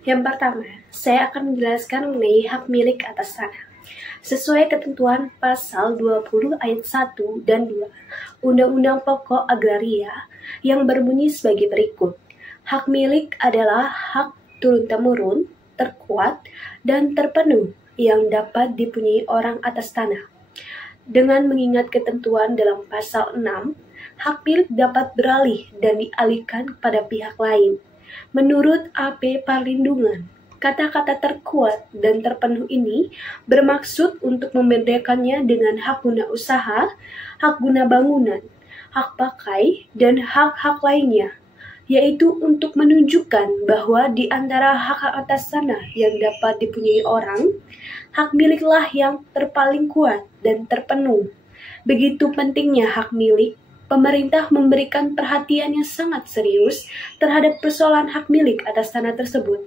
Yang pertama, saya akan menjelaskan mengenai hak milik atas tanah. Sesuai ketentuan pasal 20 ayat 1 dan 2 Undang-Undang Pokok Agraria yang berbunyi sebagai berikut. Hak milik adalah hak turun-temurun, terkuat, dan terpenuh yang dapat dipunyai orang atas tanah. Dengan mengingat ketentuan dalam pasal 6, hak milik dapat beralih dan dialihkan kepada pihak lain. Menurut AP Perlindungan, kata-kata terkuat dan terpenuh ini bermaksud untuk membedakannya dengan hak guna usaha, hak guna bangunan, hak pakai, dan hak-hak lainnya, yaitu untuk menunjukkan bahwa di antara hak-hak atas tanah yang dapat dipunyai orang, hak miliklah yang terpaling kuat dan terpenuh. Begitu pentingnya hak milik, pemerintah memberikan perhatian yang sangat serius terhadap persoalan hak milik atas tanah tersebut.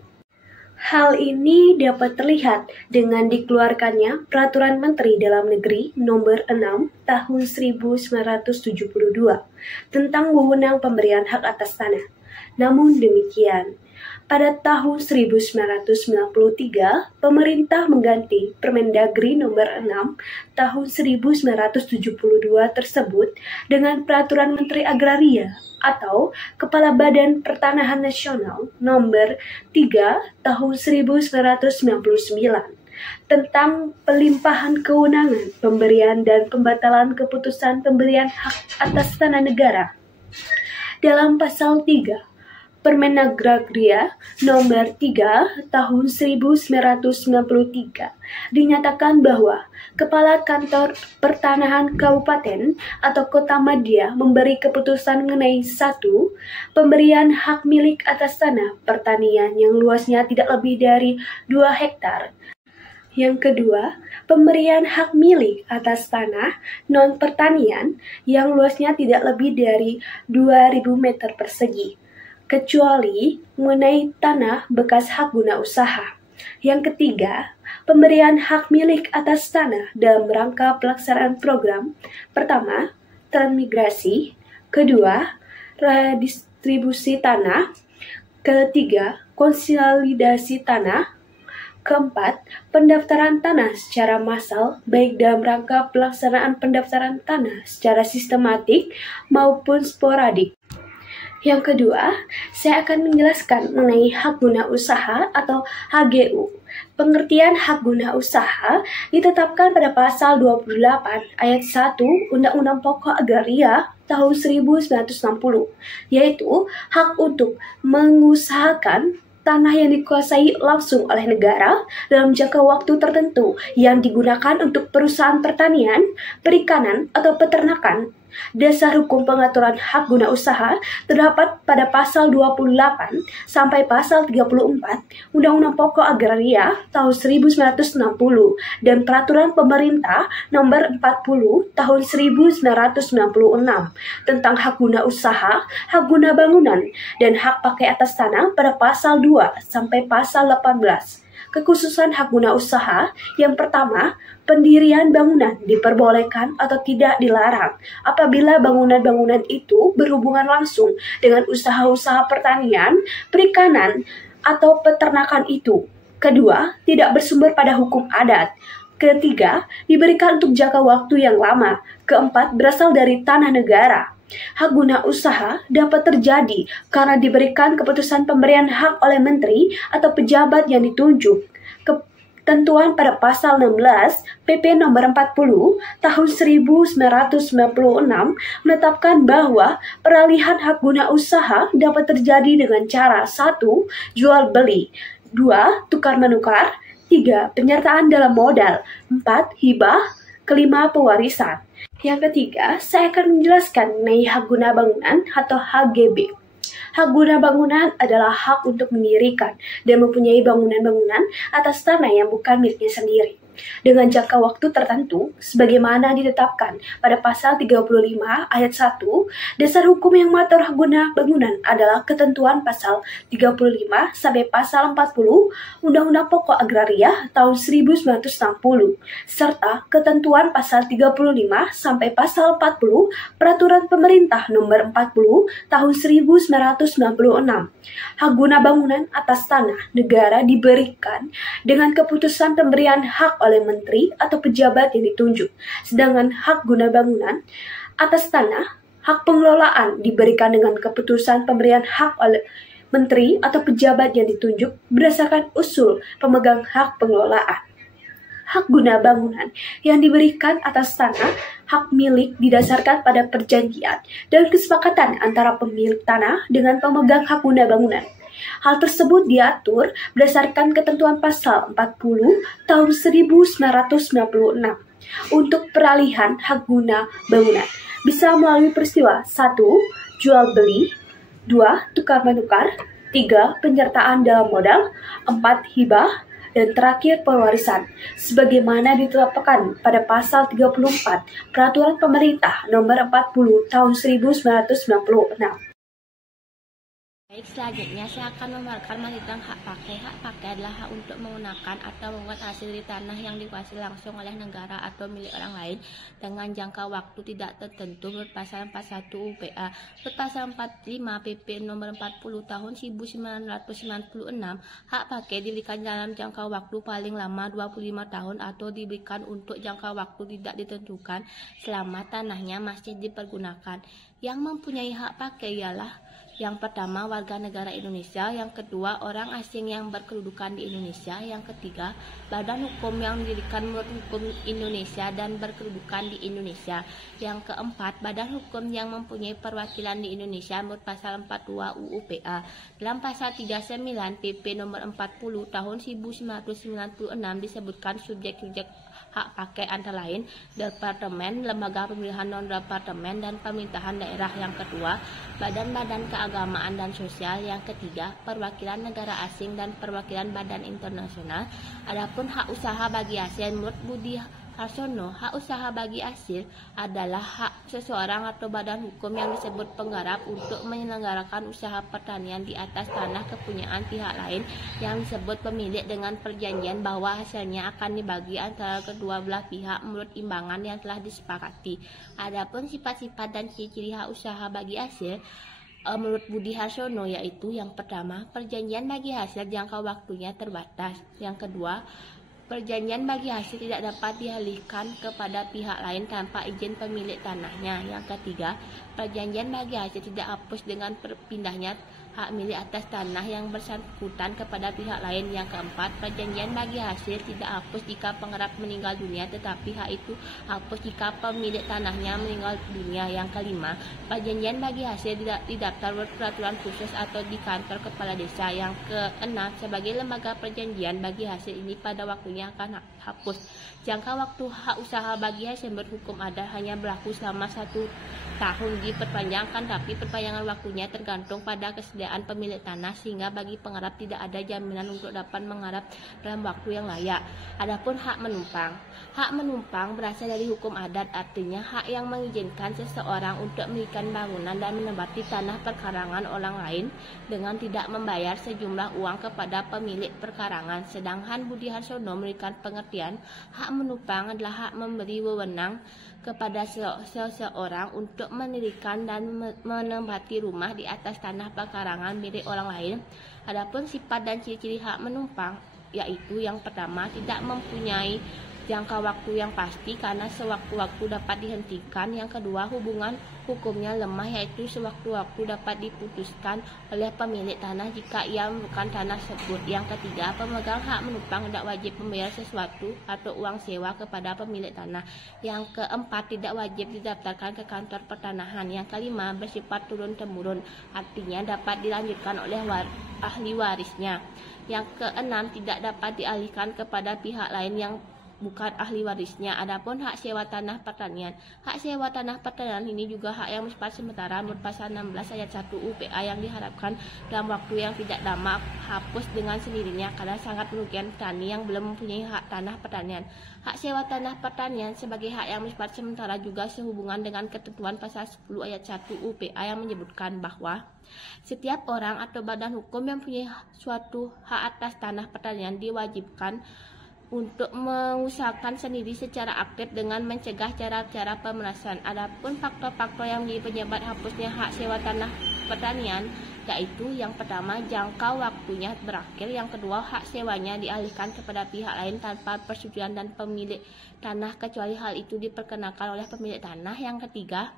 Hal ini dapat terlihat dengan dikeluarkannya Peraturan Menteri Dalam Negeri Nomor 6 Tahun 1972 tentang wewenang pemberian hak atas tanah. Namun demikian, pada tahun 1993, pemerintah mengganti Permendagri Nomor 6 Tahun 1972 tersebut dengan Peraturan Menteri Agraria atau Kepala Badan Pertanahan Nasional Nomor 3 Tahun 1999 tentang pelimpahan kewenangan pemberian dan pembatalan keputusan pemberian hak atas tanah negara. Dalam pasal 3 Permendagraria Nomor 3 Tahun 1993 dinyatakan bahwa Kepala Kantor Pertanahan Kabupaten atau Kota Madya memberi keputusan mengenai 1. Pemberian hak milik atas tanah pertanian yang luasnya tidak lebih dari 2 hektar. Yang kedua, pemberian hak milik atas tanah non-pertanian yang luasnya tidak lebih dari 2.000 meter persegi, kecuali mengenai tanah bekas hak guna usaha. Yang ketiga, pemberian hak milik atas tanah dalam rangka pelaksanaan program. Pertama, transmigrasi. Kedua, redistribusi tanah. Ketiga, konsolidasi tanah. Keempat, pendaftaran tanah secara massal, baik dalam rangka pelaksanaan pendaftaran tanah secara sistematik maupun sporadik. Yang kedua, saya akan menjelaskan mengenai hak guna usaha atau HGU. Pengertian hak guna usaha ditetapkan pada pasal 28 ayat 1 Undang-Undang Pokok Agraria tahun 1960, yaitu hak untuk mengusahakan tanah yang dikuasai langsung oleh negara dalam jangka waktu tertentu yang digunakan untuk perusahaan pertanian, perikanan, atau peternakan. Dasar hukum pengaturan hak guna usaha terdapat pada pasal 28 sampai pasal 34 Undang-Undang Pokok Agraria tahun 1960 dan Peraturan Pemerintah Nomor 40 tahun 1996 tentang hak guna usaha, hak guna bangunan, dan hak pakai atas tanah pada pasal 2 sampai pasal 18. Kekhususan hak guna usaha, yang pertama, pendirian bangunan diperbolehkan atau tidak dilarang apabila bangunan-bangunan itu berhubungan langsung dengan usaha-usaha pertanian, perikanan, atau peternakan itu. Kedua, tidak bersumber pada hukum adat. Ketiga, diberikan untuk jangka waktu yang lama. Keempat, berasal dari tanah negara. Hak guna usaha dapat terjadi karena diberikan keputusan pemberian hak oleh menteri atau pejabat yang ditunjuk. Ketentuan pada pasal 16 PP nomor 40 tahun 1996 menetapkan bahwa peralihan hak guna usaha dapat terjadi dengan cara 1. Jual beli, 2. Tukar menukar, 3. Penyertaan dalam modal, 4. Hibah, kelima pewarisan. Yang ketiga, saya akan menjelaskan mengenai hak guna bangunan atau HGB. Hak guna bangunan adalah hak untuk mendirikan dan mempunyai bangunan-bangunan atas tanah yang bukan miliknya sendiri. dengan jangka waktu tertentu sebagaimana ditetapkan pada pasal 35 ayat 1. Dasar hukum yang mengatur hak guna bangunan adalah ketentuan pasal 35 sampai pasal 40 Undang-Undang Pokok Agraria tahun 1960 serta ketentuan pasal 35 sampai pasal 40 Peraturan Pemerintah Nomor 40 tahun 1996. Hak guna bangunan atas tanah negara diberikan dengan keputusan pemberian hak oleh menteri atau pejabat yang ditunjuk. Sedangkan hak guna bangunan atas tanah, hak pengelolaan diberikan dengan keputusan pemberian hak oleh menteri atau pejabat yang ditunjuk berdasarkan usul pemegang hak pengelolaan. Hak guna bangunan yang diberikan atas tanah, hak milik didasarkan pada perjanjian dan kesepakatan antara pemilik tanah dengan pemegang hak guna bangunan. Hal tersebut diatur berdasarkan ketentuan pasal 40 tahun 1996. Untuk peralihan hak guna bangunan bisa melalui peristiwa 1. Jual beli, 2. Tukar menukar, 3. Penyertaan dalam modal, 4. Hibah, dan terakhir pewarisan, sebagaimana ditetapkan pada pasal 34 Peraturan Pemerintah Nomor 40 Tahun 1996. Baik, selanjutnya saya akan memaparkan tentang hak pakai. Hak pakai adalah hak untuk menggunakan atau membuat hasil dari tanah yang dikuasai langsung oleh negara atau milik orang lain dengan jangka waktu tidak tertentu menurut pasal 41 UPA. Menurut pasal 45 PP Nomor 40 Tahun 1996, hak pakai diberikan dalam jangka waktu paling lama 25 tahun atau diberikan untuk jangka waktu tidak ditentukan selama tanahnya masih dipergunakan. Yang mempunyai hak pakai ialah yang pertama, warga negara Indonesia. Yang kedua, orang asing yang berkedudukan di Indonesia. Yang ketiga, badan hukum yang didirikan menurut hukum Indonesia dan berkedudukan di Indonesia. Yang keempat, badan hukum yang mempunyai perwakilan di Indonesia menurut pasal 42 UU PA. Dalam pasal 39 PP Nomor 40 Tahun 1996 disebutkan subjek-subjek hak pakai antara lain departemen, lembaga pemilihan non-departemen dan pemerintahan daerah. Yang kedua, badan-badan keagamaan dan sosial. Yang ketiga, perwakilan negara asing dan perwakilan badan internasional. Adapun hak usaha bagi hasil menurut Budi Harsono, hak usaha bagi hasil adalah hak seseorang atau badan hukum yang disebut penggarap untuk menyelenggarakan usaha pertanian di atas tanah kepunyaan pihak lain yang disebut pemilik dengan perjanjian bahwa hasilnya akan dibagi antara kedua belah pihak menurut imbangan yang telah disepakati. Adapun sifat-sifat dan ciri-ciri hak usaha bagi hasil menurut Budi Harsono yaitu yang pertama, perjanjian bagi hasil jangka waktunya terbatas. Yang kedua, perjanjian bagi hasil tidak dapat dialihkan kepada pihak lain tanpa izin pemilik tanahnya. Yang ketiga, perjanjian bagi hasil tidak hapus dengan berpindahnya hak milik atas tanah yang bersangkutan kepada pihak lain. Yang keempat, perjanjian bagi hasil tidak hapus jika penggarap meninggal dunia, tetapi hak itu hapus jika pemilik tanahnya meninggal dunia. Yang kelima, perjanjian bagi hasil tidak didaftar peraturan khusus atau di kantor kepala desa. Yang keenam, sebagai lembaga perjanjian bagi hasil ini pada waktunya akan hapus. Jangka waktu hak usaha bagi hasil berhukum adat hanya berlaku selama 1 tahun, diperpanjangkan, tapi perpanjangan waktunya tergantung pada kesediaan pemilik tanah, sehingga bagi penggarap tidak ada jaminan untuk dapat menggarap dalam waktu yang layak. Adapun hak menumpang. Hak menumpang berasal dari hukum adat, artinya hak yang mengizinkan seseorang untuk mendirikan bangunan dan menempati tanah perkarangan orang lain dengan tidak membayar sejumlah uang kepada pemilik perkarangan. Sedangkan Budi Harsono memberikan pengertian hak menumpang adalah hak memberi wewenang kepada seseorang untuk mendirikan dan menempati rumah di atas tanah perkarangan milik orang lain. Adapun sifat dan ciri-ciri hak menumpang yaitu yang pertama, tidak mempunyai jangka waktu yang pasti karena sewaktu-waktu dapat dihentikan. Yang kedua, hubungan hukumnya lemah yaitu sewaktu-waktu dapat diputuskan oleh pemilik tanah jika ia bukan tanah tersebut. Yang ketiga, pemegang hak menumpang tidak wajib membayar sesuatu atau uang sewa kepada pemilik tanah. Yang keempat, tidak wajib didaftarkan ke kantor pertanahan. Yang kelima, bersifat turun-temurun, artinya dapat dilanjutkan oleh ahli warisnya. Yang keenam, tidak dapat dialihkan kepada pihak lain yang bukan ahli warisnya. Adapun hak sewa tanah pertanian. Hak sewa tanah pertanian ini juga hak yang bersifat sementara menurut pasal 16 ayat 1 UPA yang diharapkan dalam waktu yang tidak lama hapus dengan sendirinya karena sangat merugikan petani yang belum mempunyai hak tanah pertanian. Hak sewa tanah pertanian sebagai hak yang bersifat sementara juga sehubungan dengan ketentuan pasal 10 ayat 1 UPA yang menyebutkan bahwa setiap orang atau badan hukum yang mempunyai suatu hak atas tanah pertanian diwajibkan untuk mengusahakan sendiri secara aktif dengan mencegah cara-cara pemerasan. Adapun faktor-faktor yang menjadi penyebab hapusnya hak sewa tanah pertanian yaitu yang pertama, jangka waktunya berakhir. Yang kedua, hak sewanya dialihkan kepada pihak lain tanpa persetujuan dan pemilik tanah kecuali hal itu diperkenakan oleh pemilik tanah. Yang ketiga,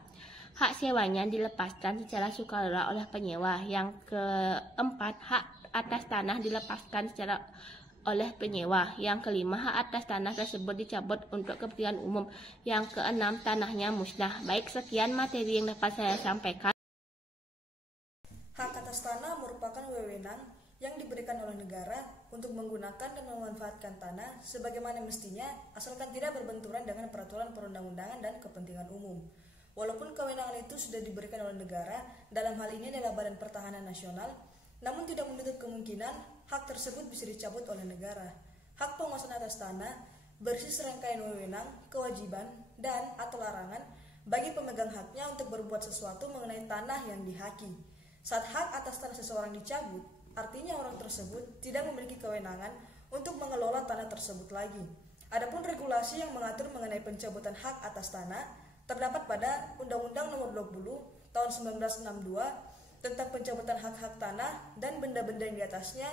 hak sewanya dilepaskan secara sukarela oleh penyewa. Yang keempat, hak atas tanah dilepaskan secara oleh penyewa. Yang kelima, hak atas tanah tersebut dicabut untuk kepentingan umum. Yang keenam, tanahnya musnah. Baik, sekian materi yang dapat saya sampaikan. Hak atas tanah merupakan wewenang yang diberikan oleh negara untuk menggunakan dan memanfaatkan tanah sebagaimana mestinya asalkan tidak berbenturan dengan peraturan perundang-undangan dan kepentingan umum. Walaupun kewenangan itu sudah diberikan oleh negara, dalam hal ini adalah Badan Pertahanan Nasional, namun tidak menutup kemungkinan hak tersebut bisa dicabut oleh negara. Hak penguasaan atas tanah berisi serangkaian wewenang, kewajiban, dan atau larangan bagi pemegang haknya untuk berbuat sesuatu mengenai tanah yang dihaki. Saat hak atas tanah seseorang dicabut, artinya orang tersebut tidak memiliki kewenangan untuk mengelola tanah tersebut lagi. Adapun regulasi yang mengatur mengenai pencabutan hak atas tanah terdapat pada Undang-Undang Nomor 20 Tahun 1962 tentang pencabutan hak-hak tanah dan benda-benda yang di atasnya,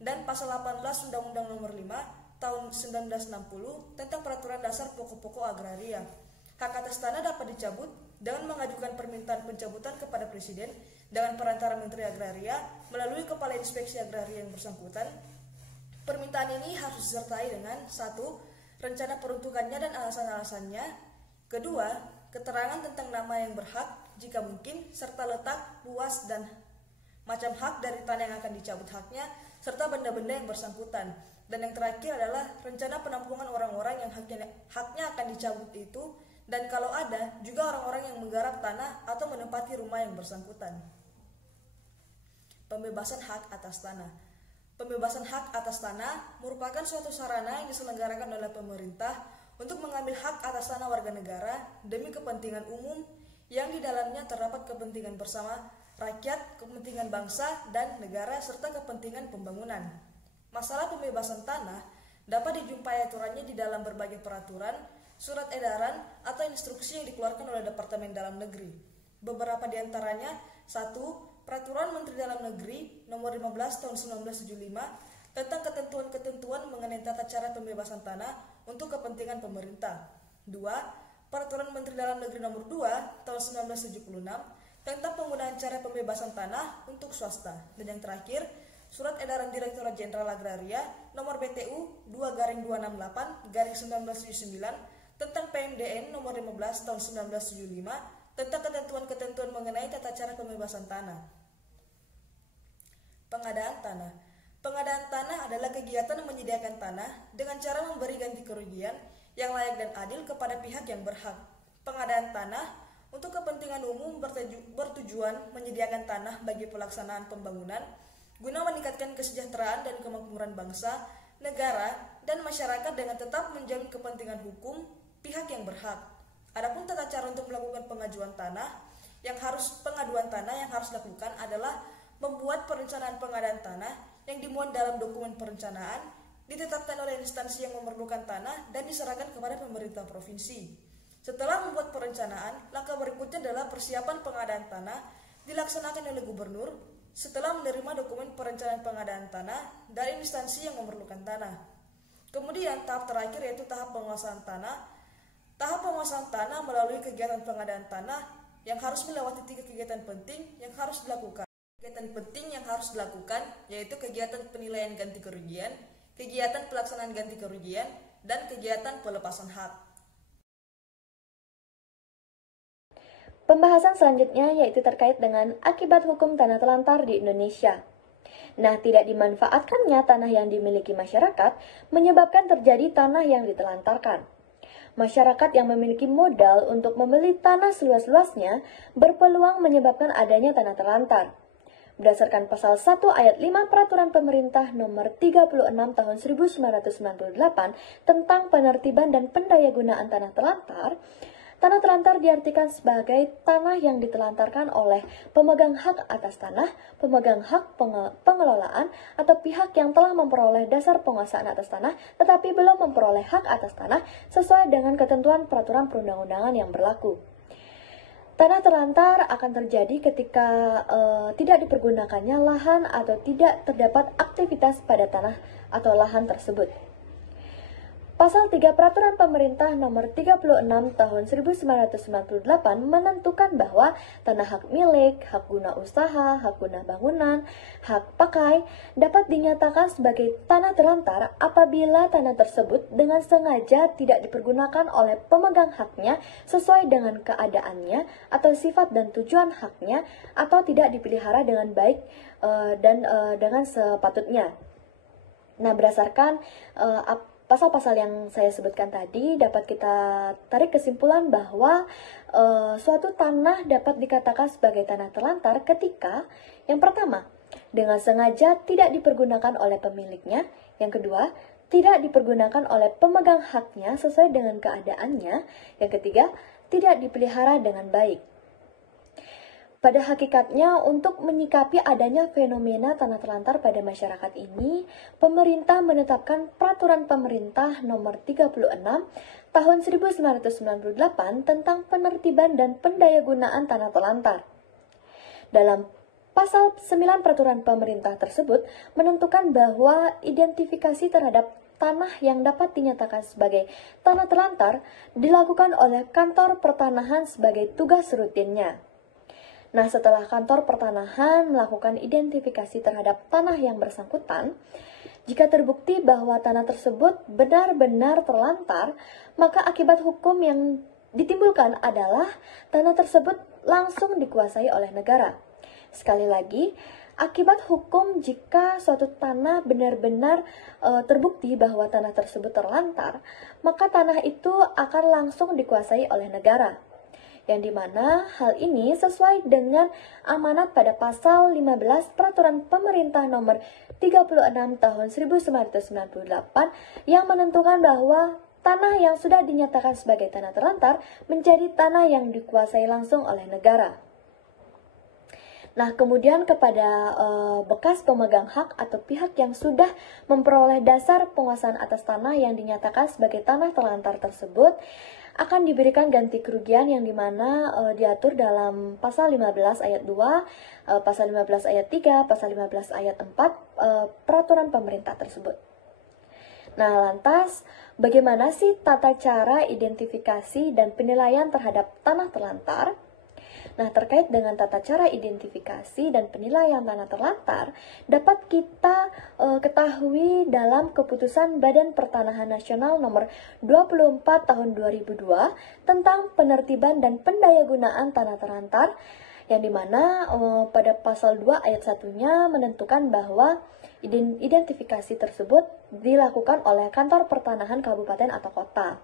dan Pasal 18 Undang-Undang Nomor 5 Tahun 1960 tentang Peraturan Dasar Pokok-pokok Agraria. Hak atas tanah dapat dicabut dengan mengajukan permintaan pencabutan kepada Presiden dengan perantara Menteri Agraria melalui Kepala Inspeksi Agraria yang bersangkutan. Permintaan ini harus disertai dengan 1. Rencana peruntukannya dan alasan-alasannya. 2. Keterangan tentang nama yang berhak jika mungkin, serta letak, luas, dan macam hak dari tanah yang akan dicabut haknya, serta benda-benda yang bersangkutan. Dan yang terakhir adalah rencana penampungan orang-orang yang haknya akan dicabut itu, dan kalau ada, juga orang-orang yang menggarap tanah atau menempati rumah yang bersangkutan. Pembebasan hak atas tanah. Pembebasan hak atas tanah merupakan suatu sarana yang diselenggarakan oleh pemerintah untuk mengambil hak atas tanah warga negara demi kepentingan umum yang di dalamnya terdapat kepentingan bersama rakyat, kepentingan bangsa dan negara, serta kepentingan pembangunan. Masalah pembebasan tanah dapat dijumpai aturannya di dalam berbagai peraturan, surat edaran, atau instruksi yang dikeluarkan oleh Departemen Dalam Negeri. Beberapa di antaranya: 1. Peraturan Menteri Dalam Negeri Nomor 15 Tahun 1975 tentang ketentuan-ketentuan mengenai tata cara pembebasan tanah untuk kepentingan pemerintah. 2. Peraturan Menteri Dalam Negeri Nomor 2 Tahun 1976 tentang penggunaan cara pembebasan tanah untuk swasta. Dan yang terakhir, Surat Edaran Direktorat Jenderal Agraria Nomor BTU 2/268/1979 tentang PMDN Nomor 15 Tahun 1975 tentang ketentuan-ketentuan mengenai tata cara pembebasan tanah. Pengadaan tanah. Pengadaan tanah adalah kegiatan menyediakan tanah dengan cara memberi ganti kerugian yang layak dan adil kepada pihak yang berhak. Pengadaan tanah untuk kepentingan umum bertujuan menyediakan tanah bagi pelaksanaan pembangunan guna meningkatkan kesejahteraan dan kemakmuran bangsa, negara, dan masyarakat dengan tetap menjamin kepentingan hukum pihak yang berhak. Adapun tata cara untuk melakukan pengaduan tanah yang harus dilakukan adalah membuat perencanaan pengadaan tanah yang dimuat dalam dokumen perencanaan, ditetapkan oleh instansi yang memerlukan tanah dan diserahkan kepada pemerintah provinsi. Setelah membuat perencanaan, langkah berikutnya adalah persiapan pengadaan tanah dilaksanakan oleh gubernur setelah menerima dokumen perencanaan pengadaan tanah dari instansi yang memerlukan tanah. Kemudian tahap terakhir yaitu tahap penguasaan tanah. Tahap penguasaan tanah melalui kegiatan pengadaan tanah yang harus melewati 3 kegiatan penting yang harus dilakukan. Kegiatan penting yang harus dilakukan yaitu kegiatan penilaian ganti kerugian, kegiatan pelaksanaan ganti kerugian, dan kegiatan pelepasan hak. Pembahasan selanjutnya yaitu terkait dengan akibat hukum tanah telantar di Indonesia. Nah, tidak dimanfaatkannya tanah yang dimiliki masyarakat menyebabkan terjadi tanah yang ditelantarkan. Masyarakat yang memiliki modal untuk membeli tanah seluas-luasnya berpeluang menyebabkan adanya tanah terlantar. Berdasarkan pasal 1 ayat 5 Peraturan Pemerintah Nomor 36 Tahun 1998 tentang penertiban dan pendayagunaan tanah terlantar diartikan sebagai tanah yang ditelantarkan oleh pemegang hak atas tanah, pemegang hak pengelolaan, atau pihak yang telah memperoleh dasar penguasaan atas tanah tetapi belum memperoleh hak atas tanah sesuai dengan ketentuan peraturan perundang-undangan yang berlaku. Tanah terlantar akan terjadi ketika tidak dipergunakannya lahan atau tidak terdapat aktivitas pada tanah atau lahan tersebut. Pasal 3 Peraturan Pemerintah Nomor 36 Tahun 1998 menentukan bahwa tanah hak milik, hak guna usaha, hak guna bangunan, hak pakai dapat dinyatakan sebagai tanah terlantar apabila tanah tersebut dengan sengaja tidak dipergunakan oleh pemegang haknya sesuai dengan keadaannya atau sifat dan tujuan haknya atau tidak dipelihara dengan baik dan dengan sepatutnya. Nah, berdasarkan pasal-pasal yang saya sebutkan tadi, dapat kita tarik kesimpulan bahwa suatu tanah dapat dikatakan sebagai tanah terlantar ketika yang pertama, dengan sengaja tidak dipergunakan oleh pemiliknya. Yang kedua, tidak dipergunakan oleh pemegang haknya sesuai dengan keadaannya. Yang ketiga, tidak dipelihara dengan baik. Pada hakikatnya, untuk menyikapi adanya fenomena tanah terlantar pada masyarakat ini, pemerintah menetapkan Peraturan Pemerintah Nomor 36 Tahun 1998 tentang penertiban dan pendayagunaan tanah terlantar. Dalam Pasal 9 Peraturan Pemerintah tersebut menentukan bahwa identifikasi terhadap tanah yang dapat dinyatakan sebagai tanah terlantar dilakukan oleh Kantor Pertanahan sebagai tugas rutinnya. Nah, setelah kantor pertanahan melakukan identifikasi terhadap tanah yang bersangkutan, jika terbukti bahwa tanah tersebut benar-benar terlantar, maka akibat hukum yang ditimbulkan adalah tanah tersebut langsung dikuasai oleh negara. Sekali lagi, akibat hukum jika suatu tanah benar-benar terbukti bahwa tanah tersebut terlantar, maka tanah itu akan langsung dikuasai oleh negara. Yang dimana hal ini sesuai dengan amanat pada pasal 15 Peraturan Pemerintah Nomor 36 Tahun 1998 yang menentukan bahwa tanah yang sudah dinyatakan sebagai tanah terlantar menjadi tanah yang dikuasai langsung oleh negara. Nah, kemudian kepada bekas pemegang hak atau pihak yang sudah memperoleh dasar penguasaan atas tanah yang dinyatakan sebagai tanah terlantar tersebut, akan diberikan ganti kerugian yang dimana diatur dalam pasal 15 ayat 2, pasal 15 ayat 3, pasal 15 ayat 4 peraturan pemerintah tersebut. Nah, lantas bagaimana sih tata cara identifikasi dan penilaian terhadap tanah terlantar? Nah, terkait dengan tata cara identifikasi dan penilaian tanah terlantar, dapat kita ketahui dalam keputusan Badan Pertanahan Nasional Nomor 24 Tahun 2002 tentang penertiban dan pendayagunaan tanah terlantar, yang dimana pada pasal 2 ayat 1-nya menentukan bahwa identifikasi tersebut dilakukan oleh Kantor Pertanahan Kabupaten atau Kota.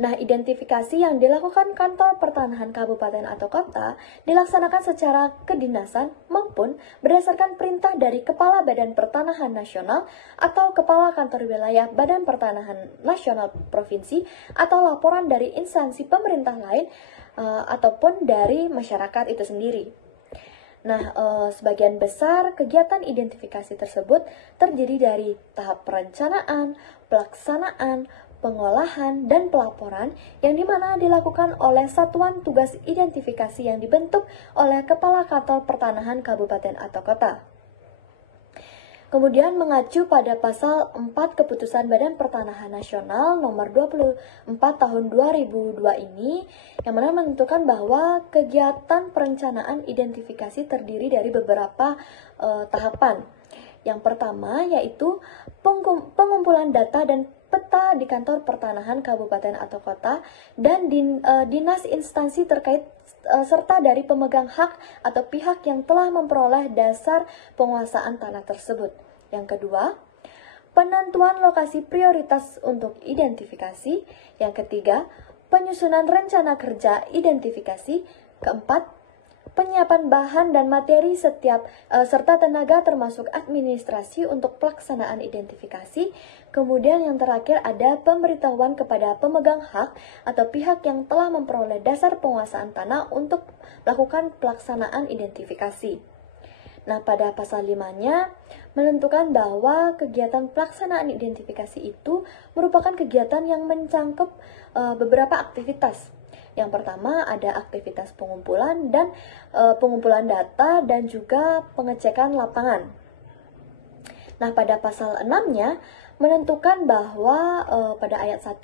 Nah, identifikasi yang dilakukan Kantor Pertanahan Kabupaten atau Kota dilaksanakan secara kedinasan maupun berdasarkan perintah dari Kepala Badan Pertanahan Nasional atau Kepala Kantor Wilayah Badan Pertanahan Nasional Provinsi atau laporan dari instansi pemerintah lain ataupun dari masyarakat itu sendiri. Nah, sebagian besar kegiatan identifikasi tersebut terdiri dari tahap perencanaan, pelaksanaan, pengolahan, dan pelaporan yang dimana dilakukan oleh Satuan Tugas Identifikasi yang dibentuk oleh Kepala Kantor Pertanahan Kabupaten atau Kota. Kemudian mengacu pada pasal 4 Keputusan Badan Pertanahan Nasional Nomor 24 Tahun 2002 ini, yang mana menentukan bahwa kegiatan perencanaan identifikasi terdiri dari beberapa tahapan. Yang pertama yaitu pengumpulan data dan peta di Kantor Pertanahan Kabupaten atau Kota dan dinas instansi terkait serta dari pemegang hak atau pihak yang telah memperoleh dasar penguasaan tanah tersebut. Yang kedua, penentuan lokasi prioritas untuk identifikasi. Yang ketiga, penyusunan rencana kerja identifikasi. Keempat, penyiapan bahan dan materi serta tenaga termasuk administrasi untuk pelaksanaan identifikasi. Kemudian yang terakhir ada pemberitahuan kepada pemegang hak atau pihak yang telah memperoleh dasar penguasaan tanah untuk melakukan pelaksanaan identifikasi. Nah, pada pasal 5-nya menentukan bahwa kegiatan pelaksanaan identifikasi itu merupakan kegiatan yang mencangkup beberapa aktivitas. Yang pertama ada aktivitas pengumpulan pengumpulan data dan juga pengecekan lapangan. Nah, pada pasal 6-nya menentukan bahwa pada ayat 1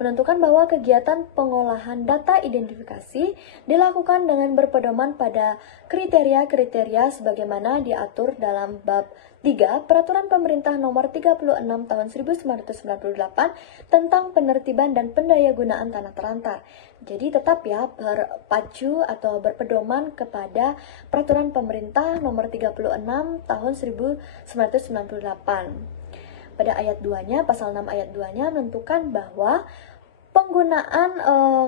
menentukan bahwa kegiatan pengolahan data identifikasi dilakukan dengan berpedoman pada kriteria-kriteria sebagaimana diatur dalam bab 3 Peraturan Pemerintah Nomor 36 Tahun 1998 tentang penertiban dan pendayagunaan tanah terlantar. Jadi tetap ya berpacu atau berpedoman kepada Peraturan Pemerintah Nomor 36 Tahun 1998. Pada ayat 2-nya, pasal 6 ayat 2-nya menentukan bahwa penggunaan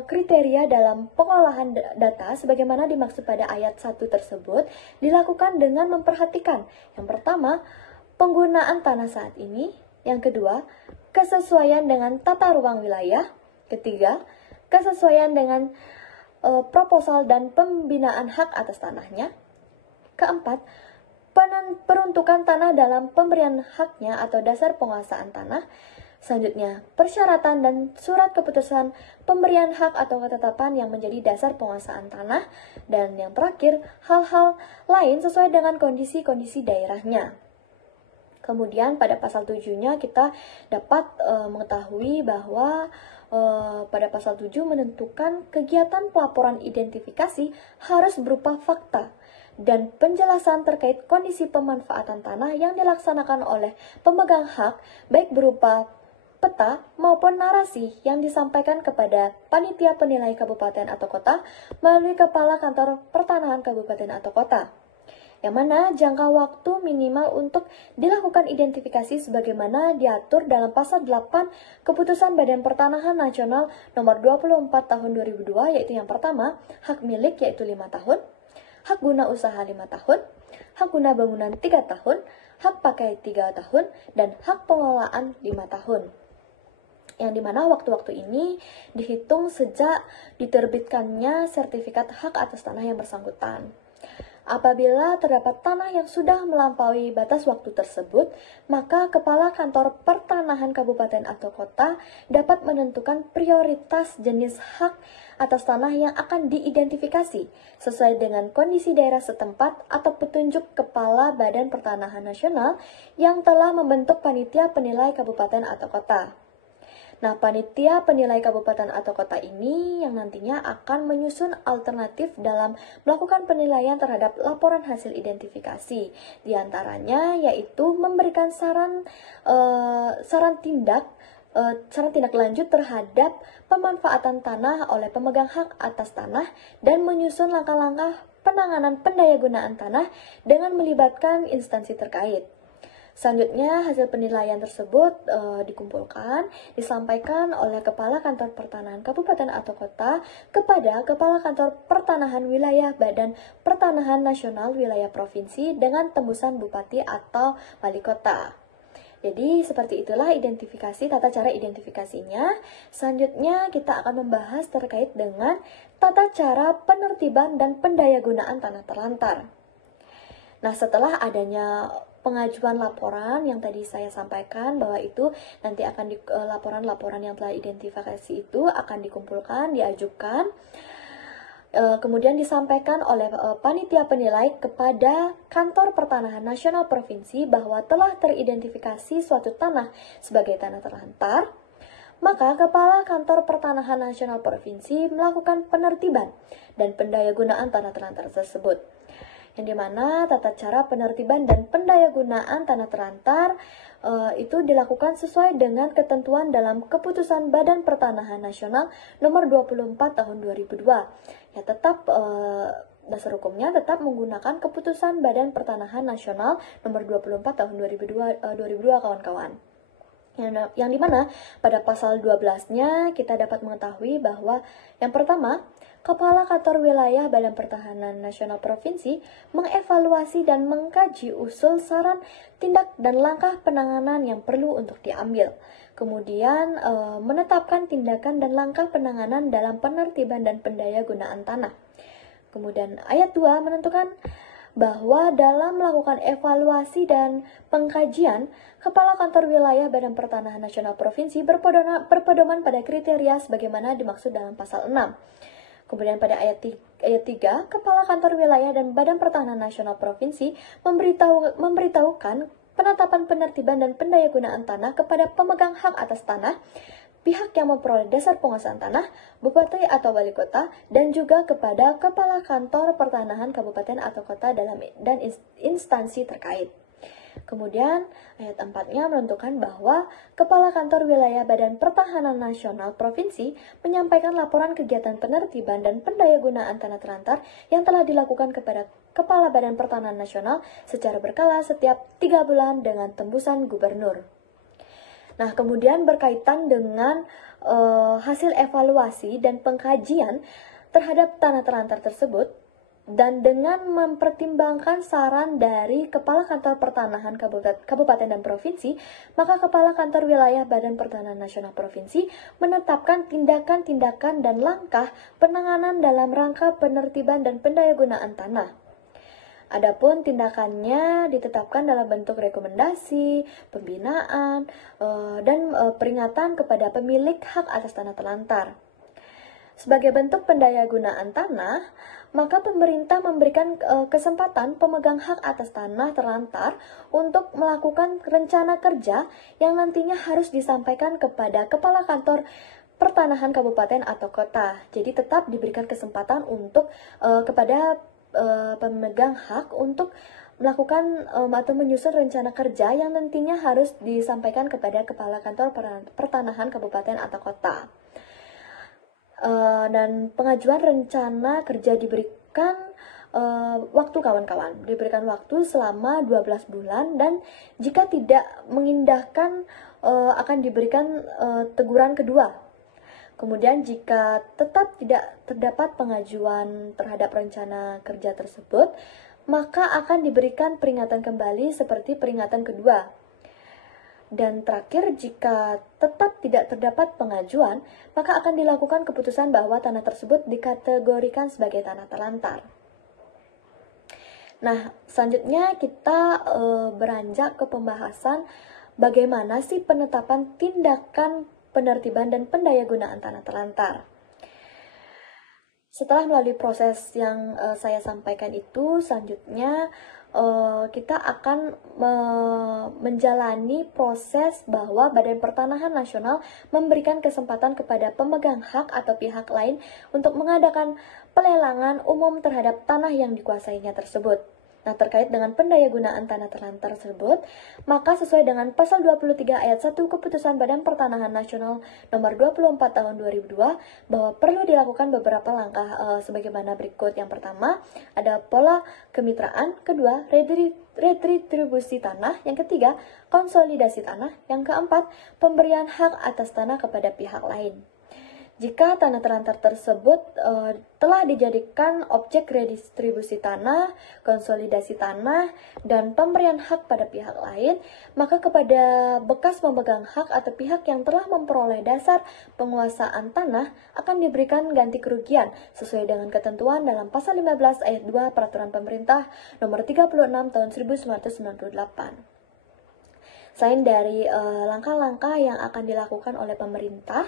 kriteria dalam pengolahan data sebagaimana dimaksud pada ayat 1 tersebut dilakukan dengan memperhatikan yang pertama, penggunaan tanah saat ini, yang kedua, kesesuaian dengan tata ruang wilayah, ketiga, kesesuaian dengan proposal dan pembinaan hak atas tanahnya, keempat, peruntukan tanah dalam pemberian haknya atau dasar penguasaan tanah. Selanjutnya, persyaratan dan surat keputusan pemberian hak atau ketetapan yang menjadi dasar penguasaan tanah. Dan yang terakhir, hal-hal lain sesuai dengan kondisi-kondisi daerahnya. Kemudian pada pasal 7-nya kita dapat mengetahui bahwa pada pasal 7 menentukan kegiatan pelaporan identifikasi harus berupa fakta dan penjelasan terkait kondisi pemanfaatan tanah yang dilaksanakan oleh pemegang hak, baik berupa peta maupun narasi yang disampaikan kepada panitia penilai kabupaten atau kota melalui kepala kantor pertanahan kabupaten atau kota. Yang mana jangka waktu minimal untuk dilakukan identifikasi sebagaimana diatur dalam pasal 8 Keputusan Badan Pertanahan Nasional nomor 24 tahun 2002, yaitu yang pertama, hak milik yaitu 5 tahun, hak guna usaha 5 tahun, hak guna bangunan 3 tahun, hak pakai 3 tahun, dan hak pengelolaan 5 tahun. Yang dimana waktu-waktu ini dihitung sejak diterbitkannya sertifikat hak atas tanah yang bersangkutan. Apabila terdapat tanah yang sudah melampaui batas waktu tersebut, maka Kepala Kantor Pertanahan Kabupaten atau Kota dapat menentukan prioritas jenis hak atas tanah yang akan diidentifikasi sesuai dengan kondisi daerah setempat atau petunjuk Kepala Badan Pertanahan Nasional yang telah membentuk panitia penilai kabupaten atau kota. Nah, panitia penilai kabupaten atau kota ini yang nantinya akan menyusun alternatif dalam melakukan penilaian terhadap laporan hasil identifikasi. Di antaranya yaitu memberikan saran tindak lanjut terhadap pemanfaatan tanah oleh pemegang hak atas tanah dan menyusun langkah-langkah penanganan pendayagunaan tanah dengan melibatkan instansi terkait. Selanjutnya, hasil penilaian tersebut dikumpulkan, disampaikan oleh Kepala Kantor Pertanahan Kabupaten atau Kota kepada Kepala Kantor Pertanahan Wilayah Badan Pertanahan Nasional Wilayah Provinsi dengan tembusan Bupati atau Wali Kota. Jadi, seperti itulah tata cara identifikasinya. Selanjutnya, kita akan membahas terkait dengan tata cara penertiban dan pendayagunaan tanah terlantar. Nah, setelah adanya pengajuan laporan yang tadi saya sampaikan bahwa itu nanti akan laporan-laporan yang telah identifikasi itu akan dikumpulkan, diajukan, kemudian disampaikan oleh panitia penilai kepada Kantor Pertanahan Nasional Provinsi bahwa telah teridentifikasi suatu tanah sebagai tanah terlantar. Maka Kepala Kantor Pertanahan Nasional Provinsi melakukan penertiban dan pendayagunaan tanah terlantar tersebut. Yang dimana tata cara penertiban dan pendayagunaan tanah terlantar itu dilakukan sesuai dengan ketentuan dalam Keputusan Badan Pertanahan Nasional nomor 24 tahun 2002, Ya tetap dasar hukumnya tetap menggunakan Keputusan Badan Pertanahan Nasional Nomor 24 Tahun 2002 kawan-kawan. Yang dimana pada pasal 12-nya kita dapat mengetahui bahwa yang pertama, Kepala Kantor Wilayah Badan Pertahanan Nasional Provinsi mengevaluasi dan mengkaji usul, saran, tindak, dan langkah penanganan yang perlu untuk diambil. Kemudian menetapkan tindakan dan langkah penanganan dalam penertiban dan pendayagunaan tanah. Kemudian ayat 2 menentukan bahwa dalam melakukan evaluasi dan pengkajian, Kepala Kantor Wilayah Badan Pertanahan Nasional Provinsi berpedoman pada kriteria sebagaimana dimaksud dalam pasal 6. Kemudian pada ayat 3, Kepala Kantor Wilayah dan Badan Pertahanan Nasional Provinsi memberitahukan penetapan penertiban dan pendayagunaan tanah kepada pemegang hak atas tanah, pihak yang memperoleh dasar penguasaan tanah, bupati atau wali kota, dan juga kepada kepala kantor pertanahan kabupaten atau kota dan instansi terkait. Kemudian ayat 4-nya menentukan bahwa Kepala Kantor Wilayah Badan Pertahanan Nasional Provinsi menyampaikan laporan kegiatan penertiban dan pendayagunaan tanah terlantar yang telah dilakukan kepada Kepala Badan Pertahanan Nasional secara berkala setiap 3 bulan dengan tembusan gubernur. Nah, kemudian berkaitan dengan hasil evaluasi dan pengkajian terhadap tanah terlantar tersebut, dan dengan mempertimbangkan saran dari Kepala Kantor Pertanahan Kabupaten dan Provinsi, maka Kepala Kantor Wilayah Badan Pertahanan Nasional Provinsi menetapkan tindakan-tindakan dan langkah penanganan dalam rangka penertiban dan pendayagunaan tanah. Adapun tindakannya ditetapkan dalam bentuk rekomendasi, pembinaan, dan peringatan kepada pemilik hak atas tanah terlantar. Sebagai bentuk pendayagunaan tanah, maka pemerintah memberikan kesempatan pemegang hak atas tanah terlantar untuk melakukan rencana kerja yang nantinya harus disampaikan kepada Kepala Kantor Pertanahan Kabupaten atau Kota. Jadi tetap diberikan kesempatan untuk kepada pemegang hak untuk melakukan atau menyusun rencana kerja yang nantinya harus disampaikan kepada Kepala Kantor Pertanahan Kabupaten atau Kota. Dan pengajuan rencana kerja diberikan waktu kawan-kawan, diberikan waktu selama 12 bulan, dan jika tidak mengindahkan akan diberikan teguran kedua. Kemudian jika tetap tidak terdapat pengajuan terhadap rencana kerja tersebut, maka akan diberikan peringatan kembali seperti peringatan kedua. Dan terakhir, jika tetap tidak terdapat pengajuan, maka akan dilakukan keputusan bahwa tanah tersebut dikategorikan sebagai tanah terlantar. Nah, selanjutnya kita beranjak ke pembahasan bagaimana sih penetapan tindakan penertiban dan pendayagunaan tanah terlantar. Setelah melalui proses yang saya sampaikan itu, selanjutnya kita akan menjalani proses bahwa Badan Pertanahan Nasional memberikan kesempatan kepada pemegang hak atau pihak lain untuk mengadakan pelelangan umum terhadap tanah yang dikuasainya tersebut. Nah, terkait dengan pendayagunaan tanah terlantar tersebut, maka sesuai dengan pasal 23 ayat 1 Keputusan Badan Pertanahan Nasional Nomor 24 Tahun 2002, bahwa perlu dilakukan beberapa langkah sebagaimana berikut. Yang pertama, ada pola kemitraan, kedua, retribusi tanah, yang ketiga, konsolidasi tanah, yang keempat, pemberian hak atas tanah kepada pihak lain. Jika tanah terlantar tersebut telah dijadikan objek redistribusi tanah, konsolidasi tanah, dan pemberian hak pada pihak lain, maka kepada bekas pemegang hak atau pihak yang telah memperoleh dasar penguasaan tanah akan diberikan ganti kerugian sesuai dengan ketentuan dalam pasal 15 ayat 2 Peraturan Pemerintah Nomor 36 Tahun 1998. Selain dari langkah-langkah yang akan dilakukan oleh pemerintah,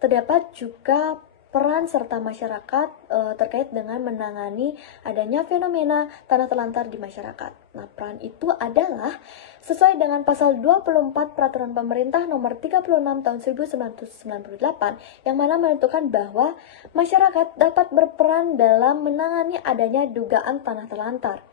terdapat juga peran serta masyarakat terkait dengan menangani adanya fenomena tanah terlantar di masyarakat. Nah, peran itu adalah sesuai dengan pasal 24 Peraturan Pemerintah Nomor 36 Tahun 1998 yang mana menentukan bahwa masyarakat dapat berperan dalam menangani adanya dugaan tanah terlantar.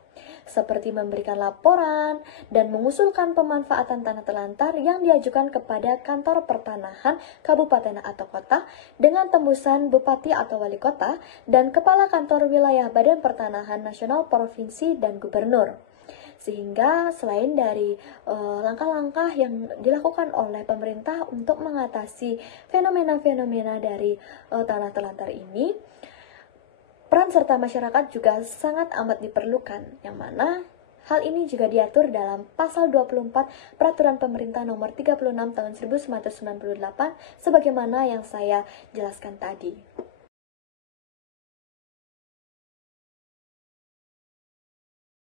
seperti memberikan laporan dan mengusulkan pemanfaatan tanah terlantar yang diajukan kepada kantor pertanahan kabupaten atau kota dengan tembusan bupati atau wali kota dan kepala kantor wilayah Badan Pertanahan Nasional Provinsi dan gubernur. Sehingga selain dari langkah-langkah yang dilakukan oleh pemerintah untuk mengatasi fenomena-fenomena dari tanah terlantar ini, peran serta masyarakat juga sangat amat diperlukan, yang mana hal ini juga diatur dalam pasal 24 Peraturan Pemerintah Nomor 36 Tahun 1998 sebagaimana yang saya jelaskan tadi.